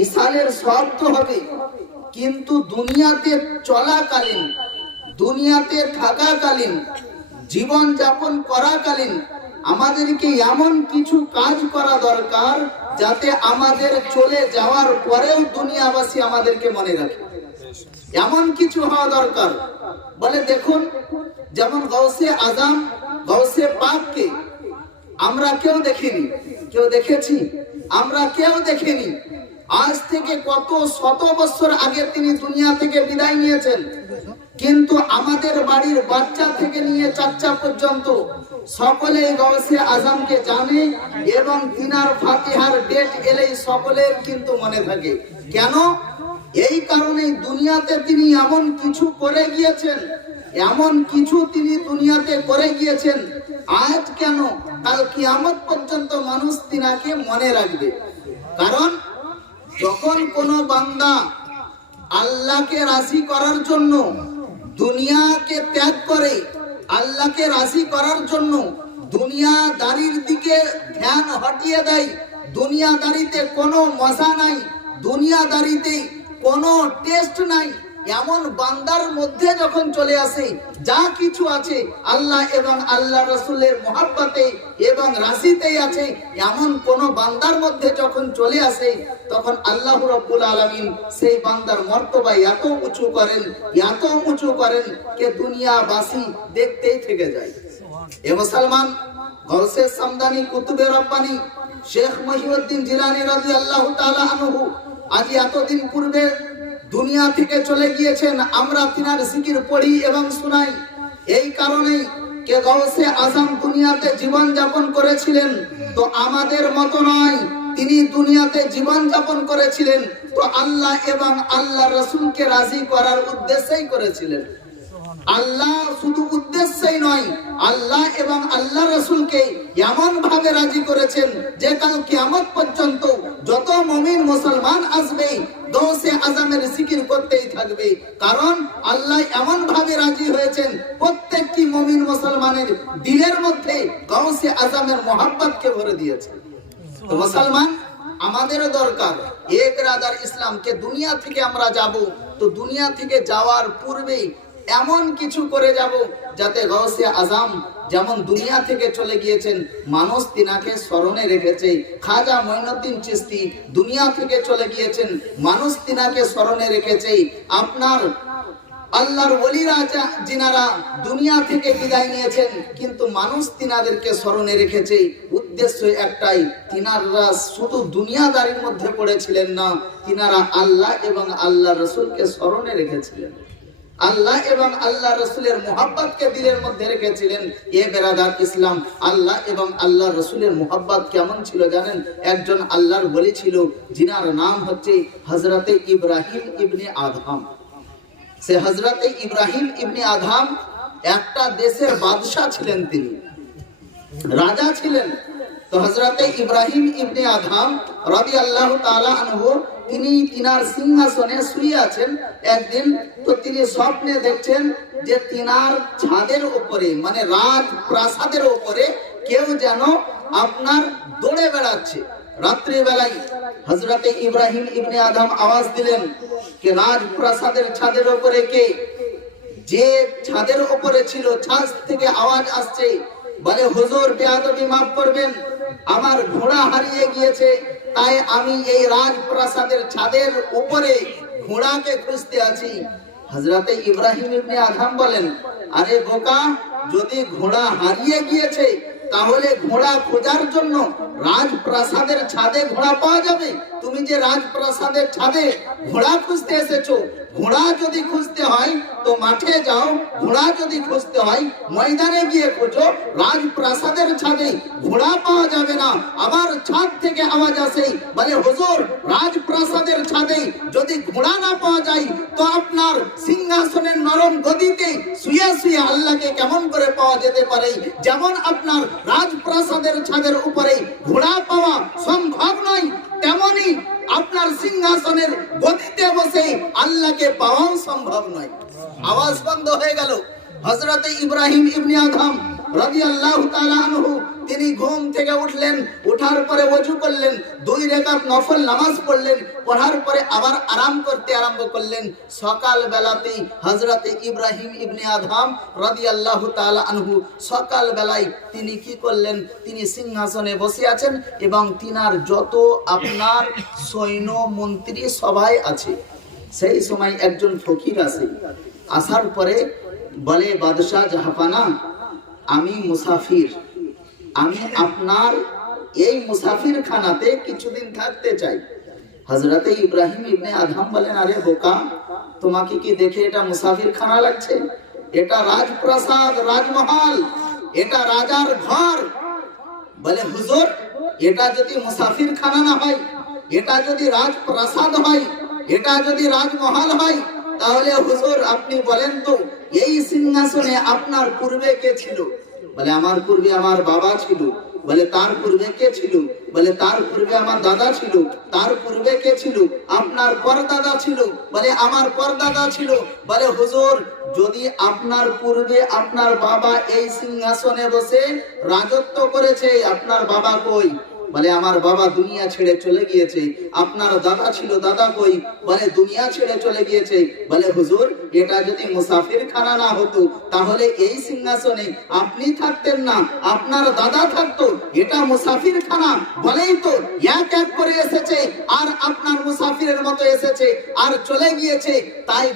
ইসালের সব তো হবে, কিন্তু দুনিয়াতে চলাকালীন, দুনিয়াতে থাকাকালীন, জীবন যাপন করাকালীন আমাদেরকে এমন কিছু কাজ করা দরকার যাতে আমাদের চলে যাওয়ার পরেও দুনিয়াবাসী আমাদেরকে মনে রাখে। এমন কিছু হওয়া দরকার। বলে দেখুন, যেমন গৌসে আজম, গৌসে পাককে আমরা কেউ দেখিনি। কেউ দেখেছি? আমরা কেউ দেখিনি। আজ থেকে কত শত বছর আগে তিনি দুনিয়া থেকে বিদায় নিয়েছেন, কিন্তু আমাদের বাড়ির বাচ্চা থেকে নিয়ে চাচা পর্যন্ত সকলেই গৌসে আজমকে জানে এবং তিনার ফাতিহার ডেট এলেই সকলের কিন্তু মনে থাকে। কেন? এই কারণে দুনিয়াতে তিনি এমন কিছু করে গিয়েছেন, এমন কিছু তিনি দুনিয়াতে করে গিয়েছেন, আজ কেন কাল কিয়ামত পর্যন্ত মানুষ তিনাকে মনে রাখবে। কারণ যখন কোনো বান্দা আল্লাহকে রাজি করার জন্য দুনিয়াকে ত্যাগ করে, আল্লাহকে রাজি করার জন্য দুনিয়াদারির দিকে ধ্যান হটিয়ে দেয়, দুনিয়াদারিতে কোনো মজা নাই, দুনিয়াদারিতে কোনো টেস্ট নাই, এমন বান্দার মধ্যে যখন চলে আসে যা কিছু আছে আল্লাহ এবং আল্লাহ রাসূলের মহব্বতে এবং রাজিতেই আছে, এমন কোন বান্দার মধ্যে যখন চলে আসে তখন আল্লাহ রাব্বুল আলামিন সেই বান্দার মর্তবা এত উঁচু করেন, এত উঁচু করেন যে দুনিয়াবাসী দেখতেই থেকে যায়। এ মুসলমান, গৌসে সামদানি, কুতুবে রব্বানি শেখ মহিউদ্দিন জিলানী রাদিয়াল্লাহু তাআলা আনহু আজ এতদিন পূর্বে দুনিয়া থেকে চলে গিয়েছেন। আমরা তিনার জিকির পড়ি এবং শোনাই এই কারণেই কে গৌসে আজম দুনিয়াতে জীবন যাপন করেছিলেন তো আমাদের মতো নয়, তিনি দুনিয়াতে জীবন যাপন করেছিলেন তো আল্লাহ এবং আল্লাহ রাসূলকে রাজি করার উদ্দেশ্যেই করেছিলেন। আল্লাহ শুধু উদ্দেশ্যই নয়, আল্লাহ এবং আল্লাহ রাসূলকে এমন ভাবে রাজি করেছেন যে কাল কিয়ামত পর্যন্ত যত মুমিন মুসলমান আসবে গৌসে আজমের জিকির করতেই থাকবে। কারণ আল্লাহ এমন ভাবে রাজি হয়েছেন প্রত্যেকটি মুমিন মুসলমানের দিলের মধ্যে গৌসে আজমের মহব্বতকে ভরে দিয়েছেন। তো মুসলমান, আমাদেরও দরকার এক রাদার ইসলামকে দুনিয়া থেকে আমরা যাব, তো দুনিয়া থেকে যাওয়ার পূর্বেই এমন কিছু করে যাব যাতে গৌসে আজম যেমন দুনিয়া থেকে চলে গিয়েছেন মানুষ তিনাকে স্মরণে রেখেছে, খাজা মঈনুদ্দিন চিশতি দুনিয়া থেকে চলে গিয়েছেন মানুষ তিনাকে স্মরণে রেখেছে, আপনার আল্লাহর ওলিরা যিনারা দুনিয়া থেকে বিদায় নিয়েছেন কিন্তু মানুষ তিনাদেরকে স্মরণে রেখেছে। উদ্দেশ্য একটাই, তিনারা শুধু দুনিয়াদারির মধ্যে পড়েছিলেন না, তিনারা আল্লাহ এবং আল্লাহ রাসূলকে স্মরণে রেখেছিলেন, আল্লাহ এবং আল্লাহ রাসূলের মুহাব্বতকে দিলের মধ্যে রেখেছিলেন। এ বেরাদার ইসলাম, আল্লাহ এবং আল্লাহ রাসূলের মুহাব্বত কেমন ছিল জানেন? একজন আল্লাহর ওলি ছিল যিনার নাম হচ্ছে হযরতে ইব্রাহিম ইবনে আদহাম। সে হযরতে ইব্রাহিম ইবনে আদহাম একটা দেশের বাদশা ছিলেন, তিনি রাজা ছিলেন। তো হযরতে ইব্রাহিম ইবনে আদহাম রাদিয়াল্লাহু তাআলা আনহু তিনি তিনার সিংহাসনে শুয়ে আছেন। একদিন তো তিনি স্বপ্নে দেখছেন যে তিনার ছাদের উপরে মানে রাজ প্রাসাদের উপরে কেউ যেন আপনার দৌড়ে বেড়াচ্ছে। রাত্রি বেলায় হযরতে ইব্রাহিম ইবনে আদম আওয়াজ দিলেন যে রাজপ্রাসাদের ছাদের উপরে কে? যে ছাদের উপরে ছিল ছাদ থেকে আওয়াজ আসছে, বলে হুজুর বেয়াদবি মাফ করবেন, আমার ঘোড়া হারিয়ে গিয়েছে, তাই আমি এই রাজপ্রাসাদের ছাদের উপরে ঘোড়াকে খুঁজতে আছি। হযরতে ইব্রাহিম ইবনে আদম বলেন, আরে বোকা, যদি ঘোড়া হারিয়ে গিয়েছে তাহলে ঘোড়া খোঁজার জন্য রাজপ্রাসাদের ছাদে ঘোড়া পাওয়া যাবে? তুমি যে রাজপ্রাসাদের ছাদে ঘোড়া খুঁজতে এসেছো, ঘোড়া যদি খুঁজতে হয় তো মাঠে যাও, ঘোড়া যদি খুঁজতে হয় ময়দানে গিয়ে খোঁজো, রাজপ্রাসাদের ছাদে ঘোড়া পাওয়া যাবে না। আবার ছাদ থেকে আওয়াজ আসে, বলে হুজুর রাজপ্রাসাদের ছাদে যদি ঘোড়া না পাওয়া যায় তো আপনার সিংহাসনের নরম গদিতে শুয়ে শুয়ে আল্লাহকে কেমন করে পাওয়া যেতে পারে? যেমন আপনার রাজপ্রাসাদের ছাদের উপরে ঘোড়া পাওয়া সম্ভব নয়, তেমনি আপনার সিংহাসনের গদিতে বসে আল্লাহকে পাওয়াও সম্ভব নয়। আওয়াজ বন্ধ হয়ে গেল। হযরতে ইব্রাহিম ইবনে আদম রাদিয়াল্লাহু তাআলা আনহু তিনি ঘুম থেকে উঠলেন, উঠার পরে ওযু করলেন, 2 রাকাত নফল নামাজ পড়লেন, পড়ার পরে আবার আরাম করতে আরম্ভ করলেন। সকাল বেলাতেই হযরত ইব্রাহিম ইবনে আদহাম রাদিয়াল্লাহু তাআলা আনহু সকাল বেলায় তিনি কি করলেন, তিনি সিংহাসনে বসে আছেন এবং তিনার যত আপনার সৈন্য মন্ত্রী সবাই আছে। সেই সময় একজন ফকির আসে, আসার পরে বলে, বাদশাহ জাহাপানা, আমি মুসাফির, আমি আপনার এই মুসাফির খানাতে কিছুদিন থাকতে চাই। হযরত ইব্রাহিম ইবনে আদহাম বলেন, আরে বোকা, তোমাকে কি দেখে এটা মুসাফির খানা লাগছে? এটা রাজপ্রাসাদ, রাজমহল, এটা রাজার ঘর। বলে, হুজুর, এটা যদি মুসাফির খানা না হয়, এটা যদি রাজপ্রাসাদ হয়, এটা যদি রাজমহল হয়, তাহলে হুজুর আপনি বলেন তো এই সিংহাসনে আপনার পূর্বে কে ছিল? বলে, আমার পূর্বে আমার বাবা ছিল। বলে, তার পূর্বে কে ছিল? বলে, তার পূর্বে আমার দাদা ছিল। তার পূর্বে কে ছিল? আপনার পরদাদা ছিল। বলে, আমার পরদাদা ছিল। বলে, হুজুর, যদি আপনার পূর্বে আপনার বাবা এই সিংহাসনে বসে রাজত্ব করেছে, আপনার বাবা কই? বলে, আমার বাবা দুনিয়া ছেড়ে চলে গিয়েছে। আপনার দাদা ছিল, দাদা কই? বলে, দুনিয়া ছেড়ে চলে গিয়েছে। বলে, হুজুর, এটা যদি মুসাফির খানা না হতো, তাহলে এই সিংহাসনে আপনি থাকতেন না, আপনার দাদা থাকতো। এটা মুসাফির খানা বলেই তো এক এক করে এসেছে, আর আপনার মুসাফিরের মতো এসেছে আর চলে গিয়েছে, তাই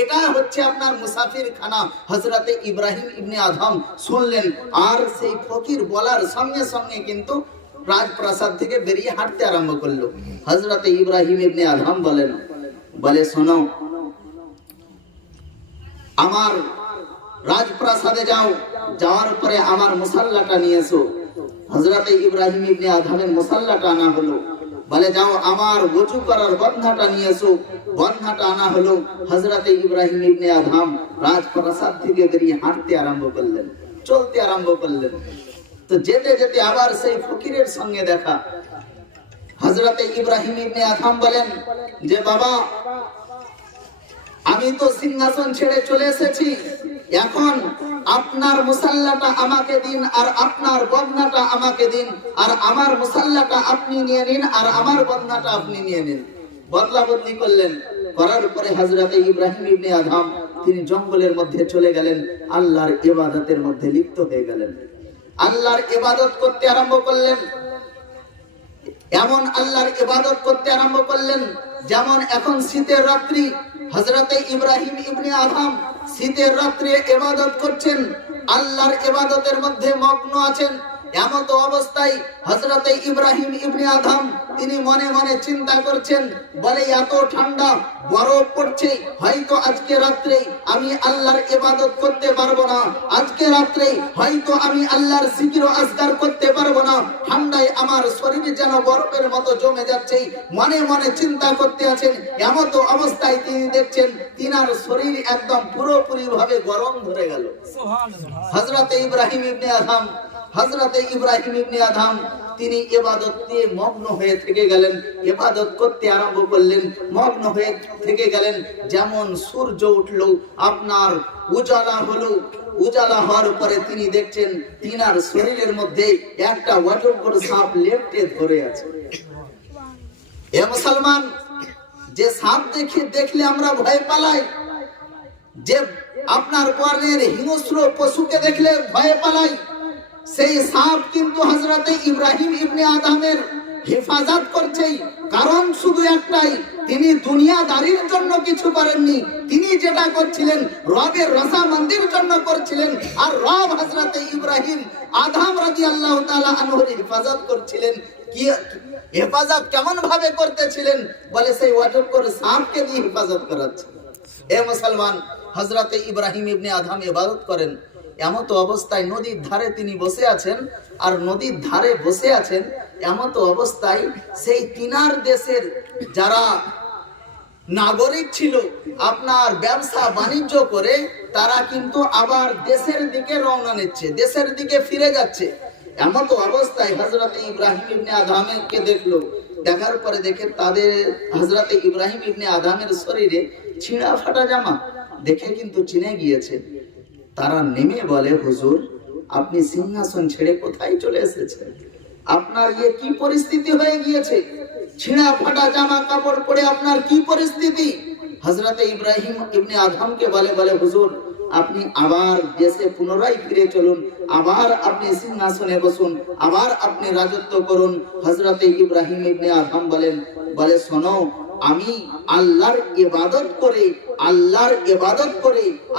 এটা হচ্ছে আপনার মুসাফির খানা। হযরত ইব্রাহিম ইবনে আদহাম শুনলেন, আর সেই ফকির বলার সঙ্গে সঙ্গে কিন্তু রাজপ্রাসাদ থেকে বেরিয়ে হাঁটতে আরম্ভ করলো। হযরত ইব্রাহিম ইবনে আদহাম বলেন, বলে, শোনো, আমার রাজপ্রাসাদে যাও, যাওয়ার পরে আমার মুসাল্লাটা নিয়ে এসো। হযরত ইব্রাহিম ইবনে আদহামের মুসাল্লাটা আনা হলো। বলে, যাও আমার ওযু করার বন্ধনাটা নিয়ে এসো। বন্ধনাটা আনা হলো। হযরত ইব্রাহিম ইবনে আদহাম রাজপ্রাসাদ থেকে বেরিয়ে হাঁটতে আরম্ভ করলেন, চলতে আরম্ভ করলেন। তো যেতে যেতে আবার সেই ফকিরের সঙ্গে দেখা। হযরত ইব্রাহিম ইবনে আদহাম বলেন যে, বাবা, আমি তো সিংহাসন ছেড়ে চলে এসেছি, এখন আপনার মুসাল্লাটা আমাকে দিন, আর আপনার বদনাটা আমাকে দিন, আর আমার মুসাল্লাটা আপনি নিয়ে নিন, আর আমার বদনাটা আপনি নিয়ে নিন। বদলা বদলি করলেন। করার পরে হযরত ইব্রাহিম ইবনে আদহাম তিনি জঙ্গলের মধ্যে চলে গেলেন, আল্লাহর ইবাদতের মধ্যে লিপ্ত হয়ে গেলেন। আল্লাহর ইবাদত করতে আরম্ভ করলেন। এমন আল্লাহর ইবাদত করতে আরম্ভ করলেন যেমন এখন শীতের রাত্রি। হযরত ইব্রাহিম ইবনে আদহাম শীতের রাত্রে ইবাদত করছেন, আল্লাহর ইবাদতের মধ্যে মগ্ন আছেন। এমত অবস্থায় হযরত ইব্রাহিম ইবনে আদহাম তিনি মনে মনে চিন্তা করছেন, বলে, এত ঠান্ডা, বরফ পড়ছে, হয়তো আজকে রাত্রে আমি আল্লাহর ইবাদত করতে পারবো না, আজকে রাত্রে হয়তো আমি আল্লাহর জিকির ও আজকার করতে পারবো না, ঠান্ডায় আমার শরীর যেন বরফের মতো জমে যাচ্ছে। মনে মনে চিন্তা করতে আছেন, এমত অবস্থায় তিনি দেখছেন তিনার শরীর একদম পুরোপুরি ভাবে গরম ধরে গেল। হযরত ইব্রাহিম ইবনে আদহাম তিনি ইবাদতে মগ্ন হয়ে থেকে গেলেন, ইবাদত করতে আরম্ভ করলেন, মগ্ন হয়ে থেকে গেলেন। যেমন সূর্য উঠলো, আপনার উজালা হলো, উজালা হওয়ার পরে তিনি দেখছেন তিনার শরীরের মধ্যে একটা অজগর সাপ লেপ্টে ধরে আছে। এ মুসলমান, যে সাপ দেখলে আমরা ভয় পালাই, যে আপনার বর্ণের হিংস্র পশুকে দেখলে ভয় পালাই, সেই সাপ কিন্তু হযরত ইব্রাহিম ইবনে আদহামের হেফাজত করছে। কারণ শুধু একটাই, তিনি দুনিয়াদারির জন্য কিছু করেননি, তিনি যেটা করছিলেন রবের রসামন্দির জন্য করছিলেন। আর রব হযরত ইব্রাহিম আদহাম রাদিয়াল্লাহু তাআলা আনহুর হেফাজত করছিলেন। কি হেফাজত কেমন ভাবে করতেছিলেন? বলে, সেই অজগর সাপকে দিয়ে হেফাজত করাচ্ছে। এ মুসলমান, হযরত ইব্রাহিম ইবনে আদহাম ইবাদত করেন। এমত অবস্থায় নদীর ধারে তিনি বসে আছেন, আর নদীর ধারে বসে আছেন এমত অবস্থায় সেই তিনার দেশের যারা নাগরিক ছিল, আপনার ব্যবসা বাণিজ্য করে তারা কিন্তু আবার দেশের দিকে রওনা নিচ্ছে, দেশের দিকে ফিরে যাচ্ছে। এমত অবস্থায় হযরত ইব্রাহিম ইবনে আদহামকে দেখলো। দেখার পরে দেখে তাদের হযরত ইব্রাহিম ইবনে আদহামের শরীরে ছিঁড়া ফাটা জামা দেখে কিন্তু চিনে গিয়েছে। তারা নেমে বলে, হুজুর, আপনি সিংহাসন ছেড়ে কোথায় চলে এসেছেন? আপনার কি পরিস্থিতি হয়ে গিয়েছে? ছিঁড়া ফাটা জামা কাপড় পরে আপনার কি পরিস্থিতি? হযরতে ইব্রাহিম ইবনে আদহামকে বলে হুজুর, আপনি আবার দেশে পুনরায় ফিরে চলুন, আবার আপনি সিংহাসনে বসুন, আবার আপনি রাজত্ব করুন। হযরতে ইব্রাহিম ইবনে আদহাম বলে শোনো, আমি আল্লাহর ইবাদত করে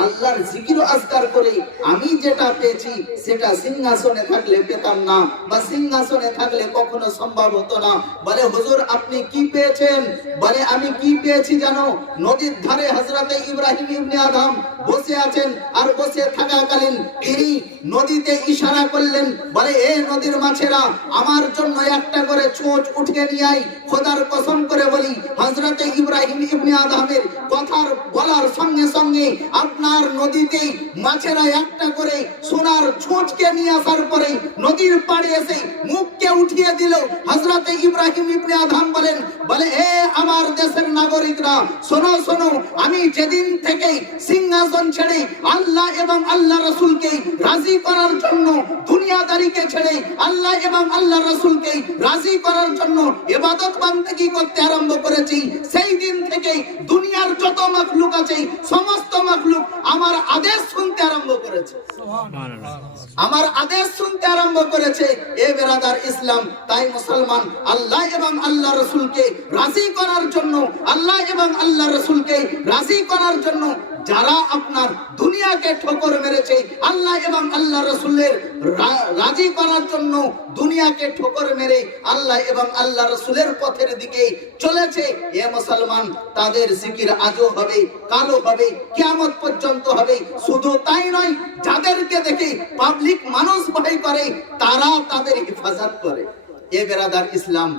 আল্লাহর জিকির ও আজকার করে আমি যেটা পেয়েছি সেটা সিংহাসনে থাকলে পেতাম না, বা সিংহাসনে থাকলে কখনো সম্ভব হতো না। বলে হুজুর, আপনি কি পেয়েছেন? বলে আমি কি পেয়েছি জানো? নদীর ধারে হযরতে ইব্রাহিম ইবনে আদহাম বসে আছেন, আর বসে থাকাকালীন তিনি নদীতে ইশারা করলেন, বলে এ নদীর মাছেরা, আমার জন্য একটা করে চোঁচ উঠিয়ে নিয়ে আয়। খোদার কসম করে বলি, হযরতে ইব্রাহিম ইবনে আদহামের কথার বলার সঙ্গে সঙ্গে আপনার নদীতে মাছেরা একটা করে সোনার ছোঁচকে নিয়ে আসার পরে নদীর পাড়ে এসে মুখকে উঠিয়ে দিল। হযরতে ইব্রাহিম ইবনে আদহাম বলে এ আমার দেশের নাগরিকরা, শোনো শোনো, আমি যেদিন থেকে সিংহাসন ছেড়ে আল্লাহ এবং আল্লাহ রাসূলকে রাজি করার জন্য, দুনিয়াদারিকে ছেড়ে আল্লাহ এবং আল্লাহ রাসূলকে রাজি করার জন্য ইবাদত বান্দেগি করতে আরম্ভ করেছি, সেই দিন থেকে দুনিয়ার যত মাখলুক আছে সমস্ত মাখলুক আমার আদেশ শুনতে আরম্ভ করেছে, আমার আদেশ শুনতে আরম্ভ করেছে। এ বেরাদার ইসলাম, তাই মুসলমান আল্লাহ এবং আল্লাহ রাসূলকে রাজি করার জন্য, আল্লাহ এবং আল্লাহ রাসূলকে রাজি করার জন্য যারা আপনার দুনিয়াকে ঠোকর মেরেছে, আল্লাহ এবং আল্লাহ রাসূলের রাজি করার জন্য দুনিয়াকে ঠোকর মেরে আল্লাহ এবং আল্লাহ রাসূলের পথের দিকে চলেছে, এ মুসলমান, তাদের জিকির আজও হবে, কালও হবে, কিয়ামত পর্যন্ত হবে। শুধু তাই নয়, যাদেরকে দেখে পাবলিক মানুষ ভয় করে, তারা তাদের হেফাজত করে। এ বেরাদার ইসলাম,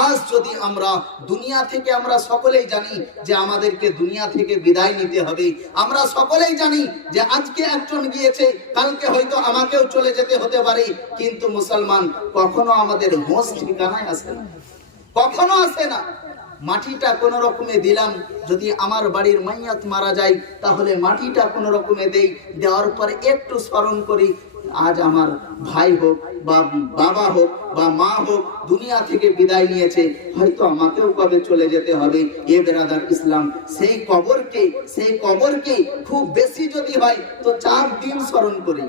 আজ যদি আমরা দুনিয়া থেকে, আমরা সকলেই জানি যে আমাদেরকে দুনিয়া থেকে বিদায় নিতে হবে, আমরা সকলেই জানি যে আজকে একজন গিয়েছে, কালকে হয়তো আমাকেও চলে যেতে হতে পারে, কিন্তু মুসলমান, কখনো আমাদের হোশ ঠিকানায় আসে না, কখনো আসে না। মাটিটা কোনো রকমে দিলাম, যদি আমার বাড়ির মাইয়াত মারা যায় তাহলে মাটিটা কোনো রকমে দেই, দেওয়ার পর একটু স্মরণ করি, আজ আমার ভাই হোক বা বাবা হোক বা মা হোক দুনিয়া থেকে বিদায় নিয়েছে, হয়তো আমাকেও কবে চলে যেতে হবে। এ বেরাদার ইসলাম, সেই কবরকে খুব বেশি যদি হয় তো 4 দিন স্মরণ করি।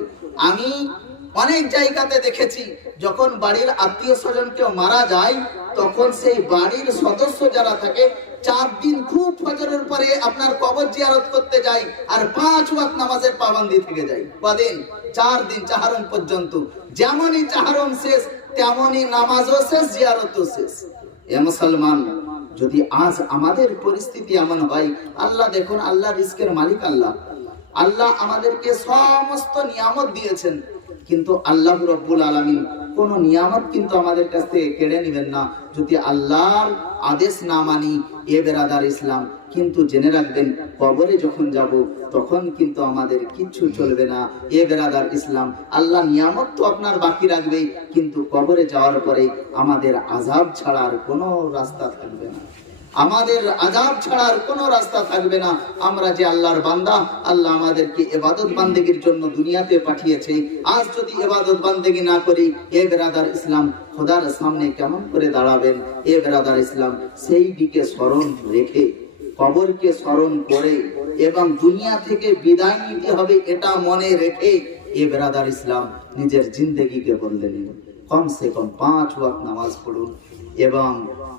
আমি অনেক জায়গাতে দেখেছি, যখন বাড়ির আত্মীয় স্বজন কেউ মারা যায়, তখন সেই বাড়ির সদস্য যারা থাকে 4 দিন খুব ফজরের পরে আপনার কবর জিয়ারত করতে যায়, আর 5 ওয়াক্ত নামাজের পাবন্দি থেকে যায়। কদিন? 4 দিন, চাহারম পর্যন্ত। যেমনই চাহারম শেষ, তেমনই নামাজও শেষ, জিয়ারতও শেষ। এ মুসলমান, যদি আজ আমাদের পরিস্থিতি এমন হয়, আল্লাহ দেখুন, আল্লাহ রিজকের মালিক, আল্লাহ আমাদেরকে সমস্ত নিয়ামত দিয়েছেন, কিন্তু আল্লাহ রাব্বুল আলামিন কোন নিয়ামত কিন্তু আমাদের কাছ থেকে কেড়ে নেবেন না যদি আল্লাহর আদেশ না মানি। এ বেরাদার ইসলাম, কিন্তু জেনে রাখবেন, কবরে যখন যাব তখন কিন্তু আমাদের কিচ্ছু চলবে না। এ বেরাদার ইসলাম, আল্লাহ নিয়ামত তো আপনার বাকি রাখবে, কিন্তু কবরে যাওয়ার পরে আমাদের আযাব ছাড়ার কোনো রাস্তা থাকবে না, আমাদের আযাব ছাড়ার কোনো রাস্তা থাকবে না। আমরা যে আল্লাহর বান্দা, আল্লাহ আমাদেরকে ইবাদত বান্দেগীর জন্য দুনিয়াতে পাঠিয়েছে, আজ যদি ইবাদত বান্দেগী না করি, এ বেরাদার ইসলাম, খোদার সামনে কেমন করে দাঁড়াবেন? এ বেরাদার ইসলাম, সেই দিকে স্মরণ রেখে, কবরকে স্মরণ করে এবং দুনিয়া থেকে বিদায় নিতে হবে এটা মনে রেখে, এ বেরাদার ইসলাম, নিজের জিন্দেগিকে বদলে নিন। কমসে কম 5 ওয়াক্ত নামাজ পড়ুন এবং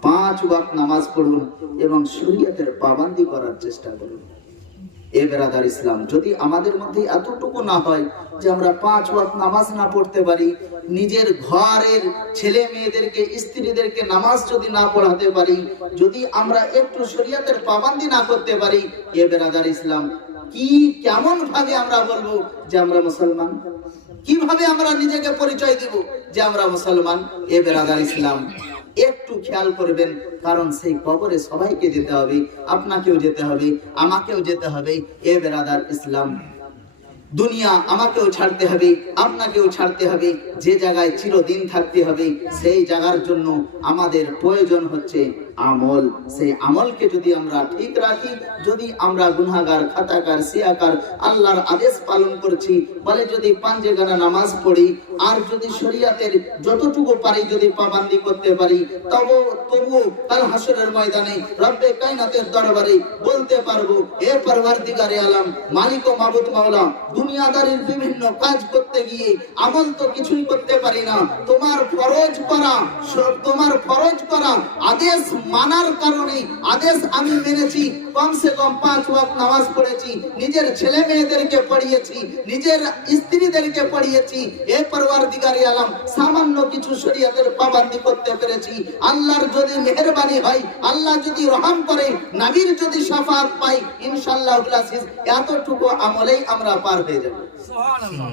5 ওয়াক্ত নামাজ পড়ুন এবং শরীয়তের পাবন্দি করার চেষ্টা করুন। এ বেরাদার ইসলাম, যদি আমাদের মধ্যে এতটুকু না হয় যে আমরা 5 ওয়াক্ত নামাজ না পড়তে পারি, নিজের ঘরের ছেলে মেয়েদেরকে, স্ত্রীদেরকে নামাজ যদি না পড়াতে পারি, যদি আমরা একটু শরীয়তের পাবন্দি না করতে পারি, এ বেরাদার ইসলাম, কেমন ভাবে আমরা বলবো যে আমরা মুসলমান? কিভাবে আমরা নিজেকে পরিচয় দিব যে আমরা মুসলমান? এ বেরাদার ইসলাম, একটু খেয়াল করবেন, কারণ সেই কবরে সবাইকে যেতে হবে, আপনাকেও যেতে হবে, আমাকেও যেতে হবে। এ বেরাদার ইসলাম, দুনিয়া আমাকেও ছাড়তে হবে, আপনাকেও ছাড়তে হবে। যে জায়গায় চিরদিন থাকতে হবে, সেই জায়গার জন্য আমাদের প্রয়োজন হচ্ছে আমল, সেই আমলকে যদি আমরা ঠিক রাখি, যদি আমরা গুনাহগার, খাতাকার, সিয়াকার, আল্লাহর আদেশ পালন করছি বলে যদি পাঞ্জেগানা নামাজ পড়ি, আর যদি শরীয়তের যতটুকু পারি যদি পাবন্দি করতে পারি, তবু কাল হাসরের ময়দানে রব্বে কায়নাতের দরবারে বলতে পারবো, এ পরওয়ারদিগারে আলম, মালিক ও মাবুদ মাওলা, দুনিয়াদারির বিভিন্ন কাজ করতে গিয়ে আমল তো কিছুই করতে পারি না, তোমার ফরজ করা আদেশ মানার কারণে, আদেশ আমি মেনেছি, কমসে কম 5 ওয়াক্ত নামাজ পড়েছি, নিজের ছেলে মেয়েদেরকে পড়িয়েছি, নিজের স্ত্রীদেরকে পড়িয়েছি, এ পরওয়ারদিগারে আলম সামান্য কিছু শরীয়তের পাবন্দি করতে পেরেছি। আল্লাহর যদি মেহেরবানি হয়, আল্লাহ যদি রহম করে, নবীর যদি শাফাআত পাই, ইনশাআল্লাহ এতটুকু আমলেই আমরা পার হয়ে যাব।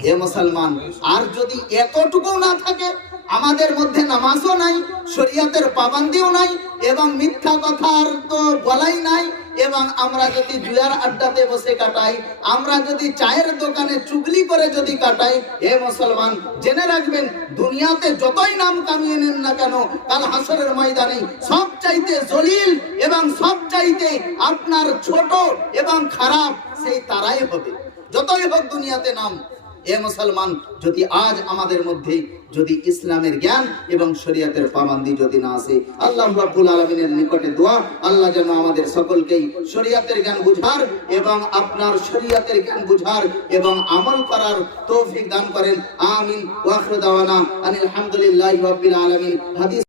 এ মুসলমান, আর যদি এতটুকু না থাকে, আমাদের মধ্যে নামাজও নাই, শরীয়তের পাবন্দিও নাই, এবং মিথ্যা কথার তো বলাই নাই, এবং আমরা যদি জুয়ার আড্ডাতে বসে কাটাই, আমরা যদি চায়ের দোকানে চুগলি করে যদি কাটাই, এ মুসলমান জেনে রাখবেন, দুনিয়াতে যতই নাম কামিয়ে নেন না কেন, কাল হাসরের ময়দানে সব চাইতে জলিল এবং সব চাইতে আপনার ছোট এবং খারাপ সেই তারাই হবে, যতই হোক দুনিয়াতে নাম। এ মুসলমান, যদি আজ আমাদের মধ্যে যদি ইসলামের জ্ঞান এবং শরীয়তের পাবন্দি যদি না আসে, আল্লাহ রাব্বুল আলামিনের নিকটে দোয়া, আল্লাহ যেন আমাদের সকলকেই শরীয়তের জ্ঞান বুঝার এবং আপনার শরীয়তের জ্ঞান বুঝার এবং আমল করার তৌফিক দান করেন। আমিন। ওয়া আখিরু দাওয়ানা আনিল হামদুলিল্লাহি রাব্বিল আলামিন। হাদিস